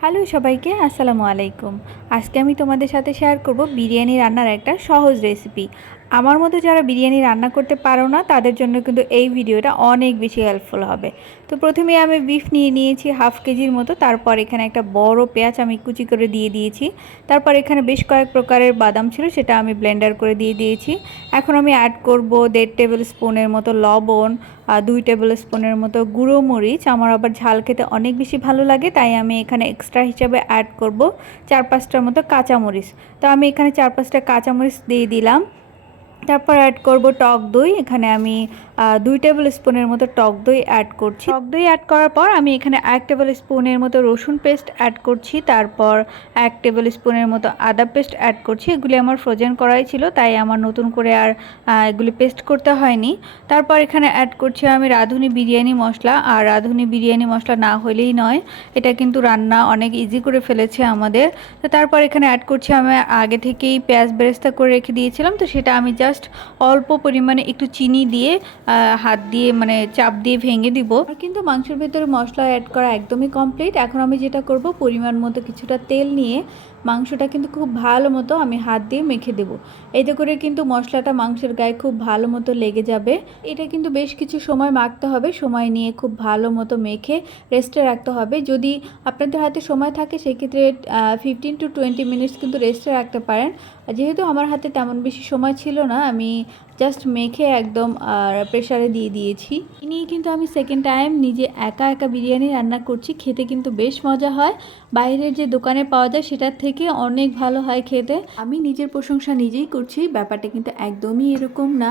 Hello সবাইকে, আসসালামু আলাইকুম। আজকে আমি তোমাদের সাথে শেয়ার করব বিরিয়ানি রান্নার একটা সহজ রেসিপি। আমার মতো যারা বিরিয়ানি রান্না করতে পারো না তাদের জন্য কিন্তু এই ভিডিওটা অনেক বেশি হেল্পফুল হবে। তো প্রথমে আমি বিফ নিয়ে নিয়েছি হাফ কেজির মতো। তারপর এখানে একটা বড় পেঁয়াজ আমি কুচি করে দিয়ে দিয়েছি। তারপর এখানে বেশ কয়েক প্রকারের বাদাম ছিল, সেটা আমি ব্লেন্ডার করে দিয়ে দিয়েছি। এখন আমি অ্যাড করব 1.5 টেবিল স্পুনের মতো লবণ, 2 টেবিল স্পুনের মতো গুঁড়ো মরিচ। আমার আবার ঝাল খেতে অনেক বেশি ভালো লাগে, তাই আমি এখানে এক্সট্রা হিসাবে অ্যাড করব 4-5টার মতো কাঁচামরিচ। তো আমি এখানে 4-5টা কাঁচামরিচ দিয়ে দিলাম। তারপর অ্যাড করব টক দই। এখানে আমি 2 টেবিল স্পুনের মতো টক দই অ্যাড করছি। টক দই অ্যাড করার পর আমি এখানে 1 টেবিল স্পুনের মতো রসুন পেস্ট অ্যাড করছি। তারপর 1 টেবিল স্পুনের মতো আদা পেস্ট অ্যাড করছি। এগুলি আমার ফ্রোজেন করাই ছিল, তাই আমার নতুন করে আর এগুলি পেস্ট করতে হয়নি। তারপর এখানে অ্যাড করছি আমি রাঁধুনি বিরিয়ানি মশলা। আর রাঁধুনি বিরিয়ানি মশলা না হলেই নয়, এটা কিন্তু রান্না অনেক ইজি করে ফেলেছে আমাদের। তো তারপর এখানে অ্যাড করছি আমি আগে থেকেই পেঁয়াজ বেরেস্তা করে রেখে দিয়েছিলাম, তো সেটা আমি জাস্ট অল্প পরিমাণে একটু চিনি দিয়ে হাত দিয়ে মানে চাপ দিয়ে ভেঙে দিব। আর কিন্তু মাংসের ভেতরে মশলা অ্যাড করা একদমই কমপ্লিট। এখন আমি যেটা করব, পরিমাণ মতো কিছুটা তেল নিয়ে মাংসটা কিন্তু খুব ভালো মতো আমি হাত দিয়ে মেখে দেব। এতে করে কিন্তু মশলাটা মাংসের গায়ে খুব ভালো মতো লেগে যাবে। এটা কিন্তু বেশ কিছু সময় মাখতে হবে, সময় নিয়ে খুব ভালো মতো মেখে রেস্টে রাখতে হবে। যদি আপনাদের হাতে সময় থাকে সেক্ষেত্রে 15 to 20 মিনিটস কিন্তু রেস্টে রাখতে পারেন। যেহেতু আমার হাতে তেমন বেশি সময় ছিল না, আমি জাস্ট মেখে একদম প্রেসারে দিয়ে দিয়েছি। নিয়ে কিন্তু আমি সেকেন্ড টাইম নিজে একা একা বিরিয়ানি রান্না করছি। খেতে কিন্তু বেশ মজা হয়, বাইরের যে দোকানে পাওয়া যায় সেটার থেকে অনেক ভালো হয় খেতে। আমি নিজের প্রশংসা নিজেই করছি, ব্যাপারটা কিন্তু একদমই এরকম না।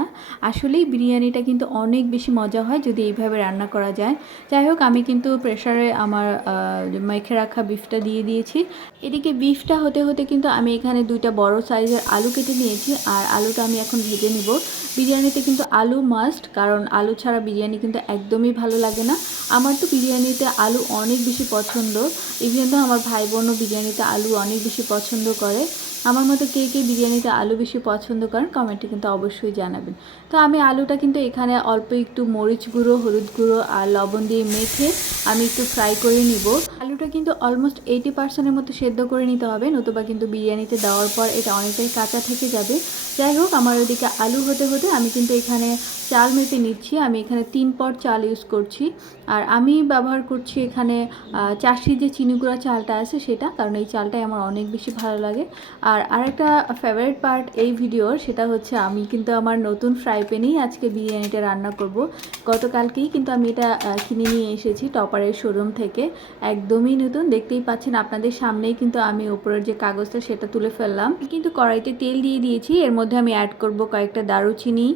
আসলেই বিরিয়ানিটা কিন্তু অনেক বেশি মজা হয় যদি এইভাবে রান্না করা যায়। যাই হোক, আমি কিন্তু প্রেসারে আমার মেখে রাখা বিফটা দিয়ে দিয়েছি। এদিকে বিফটা হতে হতে কিন্তু আমি এখানে 2টা বড় সাইজের আলু কেটে নিয়েছি, আর আলুটা আমি এখন ভেজে নিব। বিরিয়ানিতে কিন্তু আলু মাস্ট, কারণ আলু ছাড়া বিরিয়ানি কিন্তু একদমই ভালো লাগে না। আমার তো বিরিয়ানিতে আলু অনেক বেশি পছন্দ। ইভেন তো আমার ভাই বোনও বিরিয়ানিতে আলু অনেক বেশি পছন্দ করে। আমার মতো কে কে বিরিয়ানিতে আলু বেশি পছন্দ করেন কমেন্টে কিন্তু অবশ্যই জানাবেন। তো আমি আলুটা কিন্তু এখানে অল্প একটু মরিচ গুঁড়ো, হলুদ গুঁড়ো আর লবণ দিয়ে মেখে আমি একটু ফ্রাই করে নিব। আলুটা কিন্তু অলমোস্ট 80%-এর মতো সেদ্ধ করে নিতে হবে, নতুবা কিন্তু বিরিয়ানিতে দেওয়ার পর এটা অনেকটাই কাঁচা থেকে যাবে। যাই হোক, আমার ওদিকে আলু হতে হতে আমি কিন্তু এখানে চাল মেপে নিচ্ছি। আমি এখানে 3 পট চাল ইউজ করছি। আর আমি ব্যবহার করছি এখানে চাষি যে চিনিগুড়া চালটা আছে সেটা, কারণ এই চালটাই আমার অনেক বেশি ভালো লাগে। আর আরেকটা ফেভারিট পার্ট এই ভিডিওর, সেটা হচ্ছে আমি কিন্তু আমার নতুন ফ্রাই প্যানেই আজকে বিরিয়ানিটা রান্না করব। গতকালকেই কিন্তু আমি এটা কিনে নিয়ে এসেছি টপারের শোরুম থেকে, একদমই নতুন। দেখতেই পাচ্ছেন আপনাদের সামনেই কিন্তু আমি উপরের যে কাগজটা সেটা তুলে ফেললাম। কিন্তু কড়াইতে তেল দিয়ে দিয়েছি, এর মধ্যে আমি অ্যাড করব কয়েকটা দারুচিনি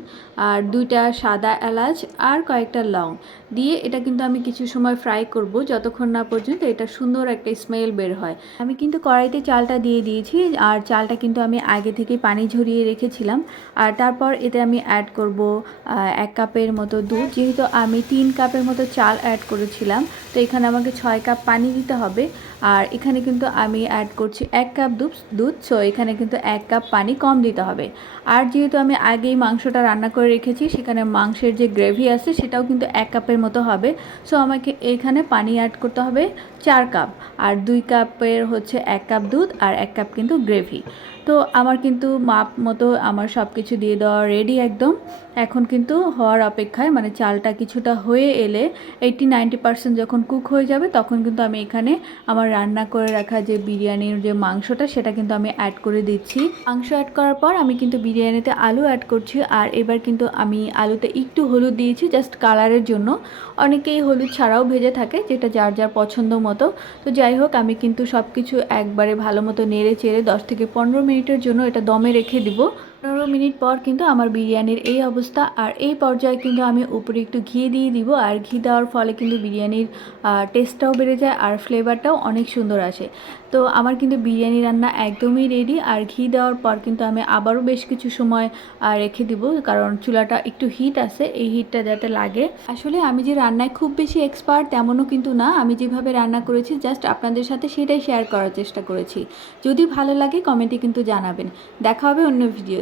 আর 2টা সাদা এলাচ আর কয়েকটা লং দিয়ে এটা কিন্তু আমি কিছু সময় ফ্রাই করব, যতক্ষণ না পর্যন্ত এটা সুন্দর একটা স্মেল বের হয়। আমি কিন্তু কড়াইতে চালটা দিয়ে দিয়েছি, আর চালটা কিন্তু আমি আগে থেকে পানি ঝরিয়ে রেখেছিলাম। আর তারপর এতে আমি অ্যাড করব 1 কাপের মতো দুধ। যেহেতু আমি 3 কাপের মতো চাল অ্যাড করেছিলাম, তো এখানে আমাকে 6 কাপ পানি দিতে হবে। আর এখানে কিন্তু আমি অ্যাড করছি 1 কাপ দুধ, সো এখানে কিন্তু 1 কাপ পানি কম দিতে হবে। আর যেহেতু আমি আগেই মাংসটা রান্না করে রেখেছি, সেখানে মাংসের যে গ্রেভি আছে সেটাও কিন্তু 1 কাপের মতো হবে। সো আমাকে এখানে পানি অ্যাড করতে হবে 4 কাপ। আর 2 কাপের হচ্ছে 1 কাপ দুধ আর 1 কাপ কিন্তু গ্রেভি। তো আমার কিন্তু মাপ মতো আমার সব কিছু দিয়ে দেওয়া রেডি একদম। এখন কিন্তু হওয়ার অপেক্ষায়, মানে চালটা কিছুটা হয়ে এলে 80-90% যখন কুক হয়ে যাবে, তখন কিন্তু আমি এখানে আমার রান্না করে রাখা যে বিরিয়ানির যে মাংসটা সেটা কিন্তু আমি অ্যাড করে দিচ্ছি। মাংস অ্যাড করার পর আমি কিন্তু বিরিয়ানিতে আলু অ্যাড করছি। আর এবার কিন্তু আমি আলুতে একটু হলুদ দিয়েছি জাস্ট কালারের জন্য। অনেকেই হলুদ ছাড়াও ভেজে থাকে, যেটা যার যার পছন্দ মতো। তো যাই হোক, আমি কিন্তু সব কিছু একবারে ভালো মতো নেড়ে চেড়ে 10 থেকে 15 মিনিটের জন্য এটা দমে রেখে দিব। 15 মিনিট পর কিন্তু আমার বিরিয়ানির এই অবস্থা। আর এই পর্যায়ে কিন্তু আমি উপরে একটু ঘি দিয়ে দিব। আর ঘি দেওয়ার ফলে কিন্তু বিরিয়ানির টেস্টটাও বেড়ে যায় আর ফ্লেভারটাও অনেক সুন্দর আসে। তো আমার কিন্তু বিরিয়ানি রান্না একদমই রেডি। আর ঘি দেওয়ার পর কিন্তু আমি আবারও বেশ কিছু সময় রেখে দিব, কারণ চুলাটা একটু হিট আছে, এই হিটটা যাতে লাগে। আসলে আমি যে রান্নায় খুব বেশি এক্সপার্ট তেমনও কিন্তু না, আমি যেভাবে রান্না করেছি জাস্ট আপনাদের সাথে সেটাই শেয়ার করার চেষ্টা করেছি। যদি ভালো লাগে কমেন্টে কিন্তু জানাবেন। দেখা হবে অন্য ভিডিও।